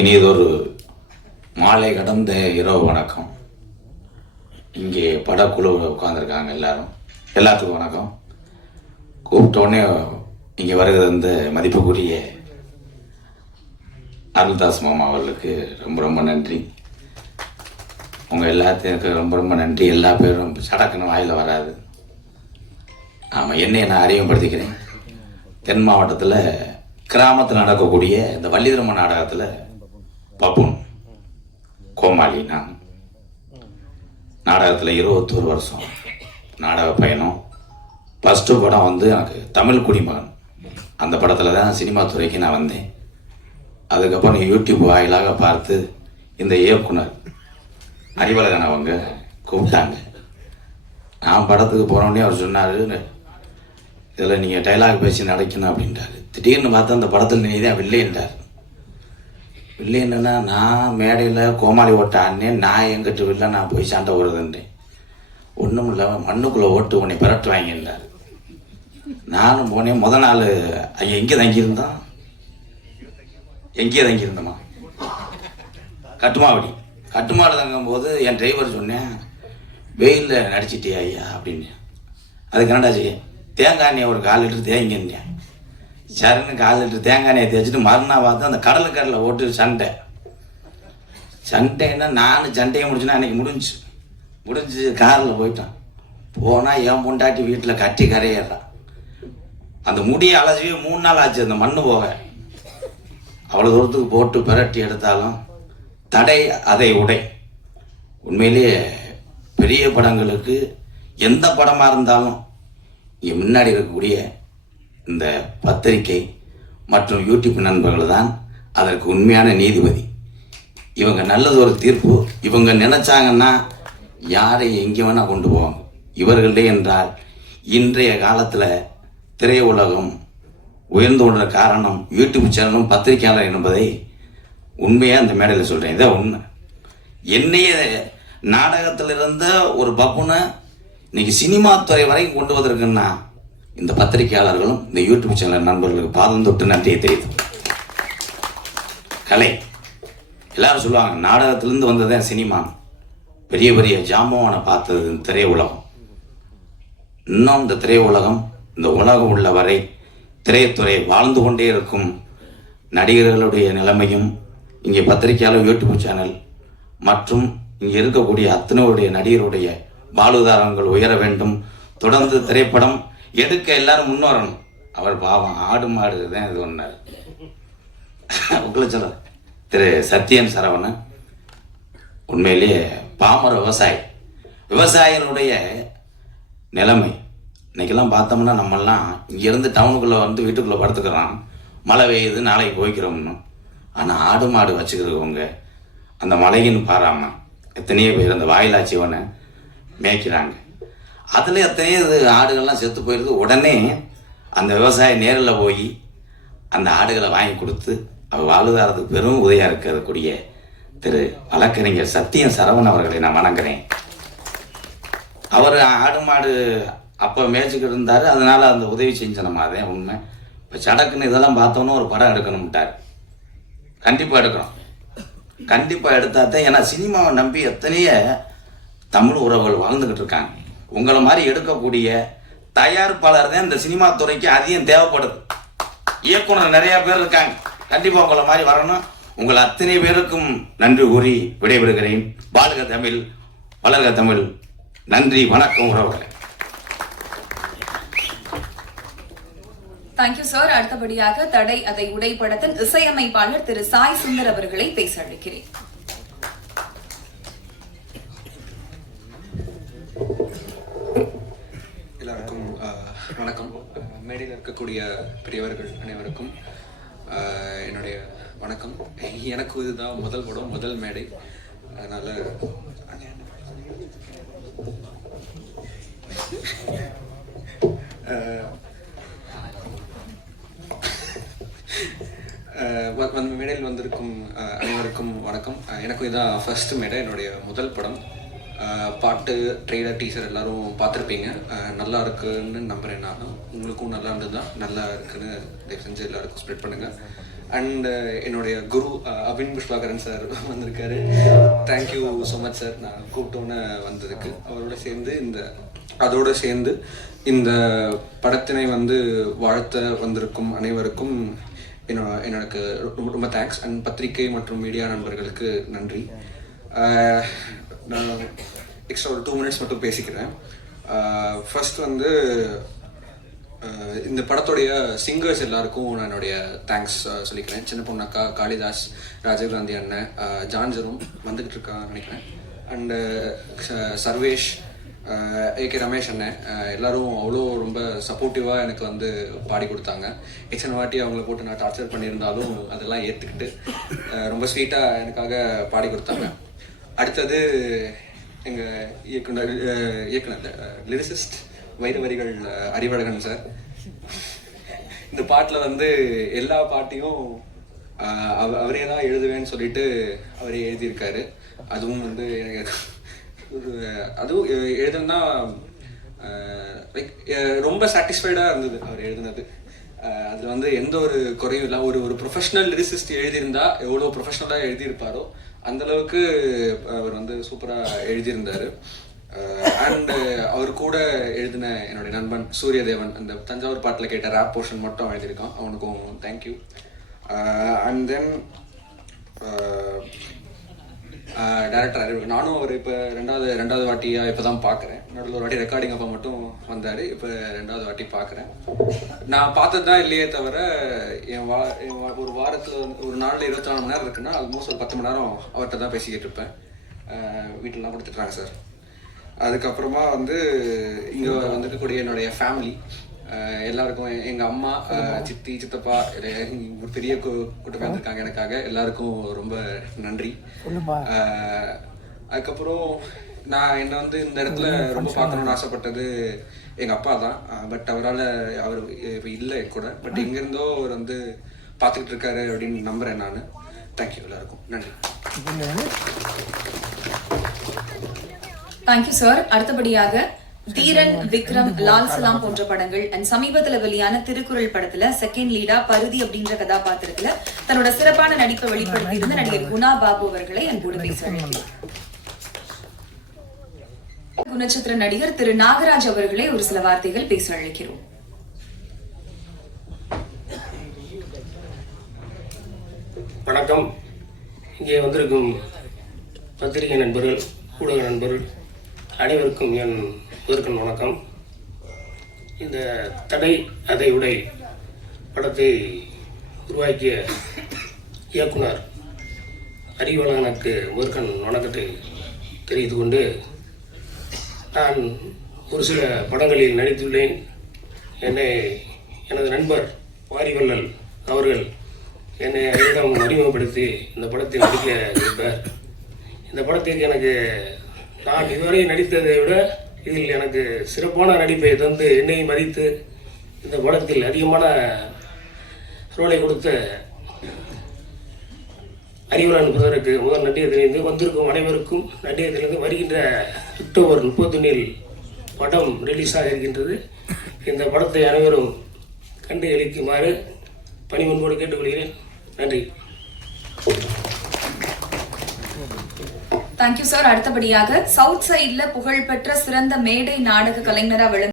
இனியதொரு மாலை கடந்த இரவு வணக்கம். இங்கே படக்குழு உட்காந்துருக்காங்க எல்லாரும். எல்லாத்துக்கும் வணக்கம். கூப்பிட்டோடனே இங்கே வருகிறது இந்த மதிப்புக்குரிய அருள்தாஸ் மாமா அவர்களுக்கு ரொம்ப ரொம்ப நன்றி. உங்கள் எல்லாத்துக்கும் ரொம்ப ரொம்ப நன்றி. எல்லா பேரும் சடக்குன்னு வாயில் வராது. ஆமாம் என்னை நான் அறிமுகப்படுத்திக்கிறேன். தென் மாவட்டத்தில் கிராமத்தில் நடக்கக்கூடிய இந்த வள்ளிதர்ம நாடகத்தில் பப்புன் கோமாளி நான் நாடகத்தில் இருபத்தோரு வருஷம் நாடக பயணம். ஃபஸ்ட்டு படம் வந்து எனக்கு தமிழ் குடிமகன். அந்த படத்தில் தான் சினிமா துறைக்கு நான் வந்தேன். அதுக்கப்புறம் யூடியூப் வாயிலாக பார்த்து இந்த இயக்குனர் அறிவழகன் அவங்க கூப்பிட்டாங்க. நான் படத்துக்கு போனோடனே அவர் சொன்னார் இதில் நீங்கள் டைலாக் பேசி நடக்கணும் அப்படின்றாரு திடீர்னு பார்த்தா அந்த படத்தில் நீ தான் இல்லைன்றார் வில்லைன்னா நான் மேடையில் கோமாளி ஓட்ட ஆடினேன். நான் எங்கிட்ட வில்ல நான் போய் சண்டை ஓடுதுன்றேன் ஒன்றும் இல்லை மண்ணுக்குள்ளே ஓட்டு உன்னை பிறட்டு வாங்கின்றார் நானும் போனேன். முத நாள் ஐயா எங்கே தங்கியிருந்தோம். எங்கேயே தங்கியிருந்தோமா? கட்டுமாவடி. கட்டுமாடு தங்கும்போது என் டிரைவர் சொன்னேன் வெயிலில் நடிச்சிட்டியா ஐயா அப்படின்னு. அதுக்கு என்னடா செய்ய? தேங்காய் எண்ணெய் ஒரு கால் லிட்டர் தேங்கியிருந்தேன் சரின்னு கால் லிட்டர் தேங்காய் எண்ணெயை தேய்ச்சிட்டு மறுநாள் பார்த்து அந்த கடலுக்கு கடலில் ஓட்டு சண்டை. சண்டைன்னா நான் சண்டையை முடிச்சுன்னா அன்னைக்கு முடிஞ்சு. முடிஞ்சு காரில் போயிட்டான். போனால் என் பொண்டாட்டி வீட்டில் கட்டி கரையிடுறான். அந்த முடியை அலசிவே மூணு நாள் ஆச்சு அந்த மண்ணு போக. அவ்வளோ தூரத்துக்கு போட்டு பிரட்டி எடுத்தாலும் தடை அதை உடை. உண்மையிலேயே பெரிய படங்களுக்கு எந்த படமாக இருந்தாலும் இங்கே முன்னாடி இருக்கக்கூடிய இந்த பத்திரிகை மற்றும் யூடியூப் நண்பர்கள் தான் அதற்கு உண்மையான நீதிபதி. இவங்க நல்லது ஒரு தீர்ப்பு. இவங்க நினைச்சாங்கன்னா யாரை எங்கே வேணால் கொண்டு போவாங்க. இவர்களே என்றால் இன்றைய காலத்தில் திரையுலகம் உயர்ந்து கொண்ட காரணம் யூடியூப் சேனலும் பத்திரிகையாளர் என்பதை உண்மையாக அந்த மேடையில் சொல்கிறேன் இதான் உண்மை. என்னைய நாடகத்தில் இருந்த ஒரு பப்புனை இன்னைக்கு சினிமா துறை வரைக்கும் கொண்டு வந்திருக்குன்னா இந்த பத்திரிகையாளர்களும் இந்த யூடியூப் சேனல் நண்பர்களுக்கு பாதம் தொட்டு நன்றியை தெரியுது கலை. எல்லாரும் சொல்லுவாங்க நாடகத்திலிருந்து தான் சினிமா. பெரிய பெரிய ஜாம்பவானை பார்த்தது இந்த திரையுலகம். இன்னும் இந்த திரையுலகம் இந்த உலகம் உள்ள வரை திரைத்துறை வாழ்ந்து கொண்டே இருக்கும் நடிகர்களுடைய நிலைமையும் இங்கே பத்திரிகையாளர் யூடியூப் சேனல் மற்றும் இங்கே இருக்கக்கூடிய அத்தனையுடைய நடிகருடைய வாழ்வுதாரங்கள் உயர வேண்டும். தொடர்ந்து திரைப்படம் எடுக்க எல்லாரும் முன்வரணும் அவர் பாவம் ஆடு மாடு தான் இது ஒன்றார் உங்களை சொல்ல திரு சத்யன் சரவணன் உண்மையிலேயே பாமர விவசாயி. விவசாயிகளுடைய நிலைமை. இன்னைக்கெல்லாம் பார்த்தோம்னா நம்மெல்லாம் இங்கேருந்து டவுனுக்குள்ளே வந்து வீட்டுக்குள்ளே படுத்துக்கிறோம். மழை பெய்யுது நாளைக்கு போய்க்கிறோம்னு ஆனால் ஆடு மாடு வச்சுக்கிறவங்க அந்த மழையின்னு பாராம எத்தனையோ பேர் அந்த வாயிலாச்சிவனை மேய்க்கிறாங்க. அதில் எத்தனையோ இது ஆடுகள்லாம் செத்து போயிடுது. உடனே அந்த விவசாயி நேரில் போய் அந்த ஆடுகளை வாங்கி கொடுத்து அவர் வாழ்வாதாரத்துக்கு பெரும் உதவியாக இருக்கக்கூடிய திரு வழக்கறிஞர் சத்தியம் சரவணன் அவர்களை நான் வணங்குறேன். அவர் ஆடு மாடு அப்போ மேய்ச்சிக்கிட்டு இருந்தார். அதனால் அந்த உதவி செஞ்சனமா அதே உண்மை. இப்போ சடக்குன்னு இதெல்லாம் பார்த்தோன்னு ஒரு படம் எடுக்கணும்ட்டார். கண்டிப்பாக எடுக்கணும். கண்டிப்பாக எடுத்தா தான் ஏன்னா சினிமாவை நம்பி எத்தனைய தமிழ் உறவுகள் வாழ்ந்துக்கிட்டு இருக்காங்க. உங்களை மாதிரி எடுக்கக்கூடிய தயாரிப்பாளர் தான் இந்த சினிமா துறைக்கு அதிகம் தேவைப்படுது. இயக்குனர் நிறைய பேர் இருக்காங்க. கண்டிப்பாக உங்களை மாதிரி வரணும். உங்கள் அத்தனை பேருக்கும் நன்றி கூறி விடைபெறுகிறேன். வாழ்க தமிழ் வளர்க தமிழ். நன்றி வணக்கம் உறவுகளே. தேங்க்யூ சார் அடுத்தபடியாக தடை அதை உடைப்படத்தின் இசையமைப்பாளர் திரு சாய் சுந்தர் அவர்களை பேச அழைக்கிறேன் எல்லாருக்கும் ஆஹ், வணக்கம் ஆஹ், மேடையில் இருக்கக்கூடிய பெரியவர்கள் அனைவருக்கும் என்னுடைய வணக்கம். எனக்கு இதுதான் முதல் படம் முதல் மேடை. அதனால மேடையில் வந்திருக்கும் அனைவருக்கும் வணக்கம். எனக்கு எனக்கும் இதான் ஃபர்ஸ்ட் மேடை என்னுடைய முதல் படம். பாட்டு ட்ரெய்லர் டீசர் எல்லாரும் பார்த்துருப்பீங்க. நல்லா இருக்குன்னு நம்புறேன் நான் உங்களுக்கும் நல்லா இருந்ததுதான். நல்லா இருக்குன்னு தயவு செஞ்சு எல்லாருக்கும் ஸ்ப்ரெட் பண்ணுங்க. அண்ட் என்னுடைய குரு அபின் புஷ்பாகரன் சார் வந்திருக்காரு. Thank you so much sir நான் கூப்பிட்டோன்னு வந்ததுக்கு. அவரோட சேர்ந்து இந்த அதோட சேர்ந்து இந்த படத்தினை வந்து வாழ்த்த வந்திருக்கும் அனைவருக்கும் என்னோட எனக்கு ரொம்ப ரொம்ப தேங்க்ஸ் அண்ட் பத்திரிகை மற்றும் மீடியா நண்பர்களுக்கு நன்றி. நான் எக்ஸ்ட்ரா ஒரு டூ மினிட்ஸ் மட்டும் பேசிக்கிறேன். ஃபர்ஸ்ட் வந்து இந்த படத்துடைய சிங்கர்ஸ் எல்லாருக்கும் நான் என்னுடைய தேங்க்ஸ் சொல்லிக்கிறேன். சின்ன பொண்ணக்கா காளிதாஸ் ராஜீவ் காந்தி அண்ணன் ஜான்ஜரும் வந்துகிட்டு இருக்கான்னு நினைக்கிறேன். And Sarvesh A K Ramesh அண்ணன் எல்லாரும் அவ்வளோ ரொம்ப சப்போர்ட்டிவாக எனக்கு வந்து பாடி கொடுத்தாங்க. எத்தனை வாட்டி அவங்கள போட்டு நான் டார்ச்சர் பண்ணியிருந்தாலும் அதெல்லாம் ஏற்றுக்கிட்டு ரொம்ப ஸ்வீட்டாக எனக்காக பாடி கொடுத்தாங்க. அடுத்தது எங்கள் இயக்குனர் இயக்குனர் லிரிசிஸ்ட் வைரவரிகள் அஹ், அறிவழகன் சார் இந்த பாட்டில் வந்து எல்லா பாட்டையும் அவ- அவரே தான் எழுதுவேன்னு சொல்லிட்டு அவரே எழுதியிருக்காரு. அதுவும் வந்து எனக்கு அதுவும் எழுதுனா லைக் ரொம்ப சாட்டிஸ்ஃபைடாக இருந்தது அவர் எழுதுனது. அதில் வந்து எந்த ஒரு குறையும் இல்லை. ஒரு ஒரு ப்ரொஃபஷனல் லிரிசிஸ்ட் எழுதியிருந்தா எவ்வளோ ப்ரொஃபஷனலாக எழுதியிருப்பாரோ அந்த அளவுக்கு அவர் வந்து சூப்பராக எழுதியிருந்தாரு. அண்ட் அவர் கூட எழுதின என்னுடைய நண்பன் சூரியதேவன் அந்த தஞ்சாவூர் பாட்டில் கேட்ட ரேப் போர்ஷன் மட்டும் எழுதியிருக்கான். அவனுக்கும் தேங்க்யூ அண்ட் தென் டேரக்டர் அறிவு நானும் அவர் இப்போ ரெண்டாவது ரெண்டாவது வாட்டியாக இப்போ தான் பார்க்குறேன் நடுவில் ஒரு வாட்டி ரெக்கார்டிங் அப்போ மட்டும் வந்தார். இப்போ ரெண்டாவது வாட்டி பார்க்குறேன் நான் பார்த்தது தான் இல்லையே தவிர என் வா என் வா- ஒரு வாரத்தில் வந்து ஒரு நாளில் இருபத்தி நாலு மணி நேரம் இருக்குன்னா ஆல்மோஸ்ட் ஒரு பத்து மணி நேரம் அவர்கிட்ட தான் பேசிக்கிட்டு இருப்பேன். வீட்டிலலாம் கொடுத்துட்றாங்க சார். அதுக்கப்புறமா வந்து இங்கே வந்திருக்கக்கூடிய என்னுடைய ஃபேமிலி எல்லாருக்கும் எங்க அம்மா சித்தி சித்தப்பா ஒரு பெரிய கூ- கூட்டம் வந்திருக்காங்க எனக்காக. எல்லாருக்கும் ரொம்ப நன்றி. அதுக்கப்புறம் நான் என்னை வந்து இந்த இடத்துல ரொம்ப பார்க்கணும்னு ஆசைப்பட்டது எங்க அப்பா தான். பட் அவரால் அவர் இப்போ இல்லை கூட. பட் எங்கேருந்தோ அவர் வந்து பார்த்துக்கிட்டு இருக்காரு அப்படின்னு நம்புறேன் நான். தேங்க்யூ எல்லாருக்கும். நன்றி. தேங்க்யூ சார் அடுத்தபடியாக தீரன் விக்ரம் லால் சலாம் போன்ற படங்கள். அண்ட் சமீபத்துல வெளியான திருக்குறள் படத்துல செகண்ட் லீடா பருதி அப்படின்ற கதாபாத்திரத்துல தன்னோட சிறப்பான நடிப்பை வெளிப்படுத்தி இருந்த நடிகர் குணா பாபு அவர்களை அன்போடு பேச அழைக்கிறேன். குணச்சித்திர நடிகர் திரு நாகராஜ் அவர்களை ஒரு சில வார்த்தைகள் பேச அழைக்கிறோம். வணக்கம். இங்கே வந்திருக்கும் பத்திரிகை நண்பர்கள் ஊடக நண்பர்கள் அனைவருக்கும் என் முதற்கண் வணக்கம். இந்த தடை அதை உடை படத்தை உருவாக்கிய இயக்குனர் அறிவழகனுக்கு முதற்கண் வணக்கத்தை தெரிவித்து கொண்டு நான் ஒரு சில படங்களில் நடித்துள்ளேன். என்னை எனது நண்பர் வாரிவல்லல் அவர்கள் என்னை அவரிடம் அறிமுகப்படுத்தி இந்த படத்தில் நடிக்க இருப்பார் இந்த படத்திற்கு எனக்கு நான் இதுவரை நடித்ததை விட இதில் எனக்கு சிறப்பான நடிப்பை தந்து என்னை மதித்து இந்த படத்தில் அதிகமான ரோலை கொடுத்த அறிவுரான் பிரதருக்கு முதல் நட்டியத்திலிருந்து வந்திருக்கும் அனைவருக்கும் நட்டியத்திலிருந்து வருகின்ற அக்டோபர் முப்பத்தொன்னில் படம் ரிலீஸ் ஆக இருக்கின்றது. இந்த படத்தை அனைவரும் கண்டு அளிக்குமாறு பணிமுன்போடு கேட்டுக்கொள்கிறேன். நன்றி. தேங்க்யூ சார் அடுத்தபடியாக சவுத் சைட்ல புகழ்பெற்ற சிறந்த மேடை நாடக கலைஞரா விளங்க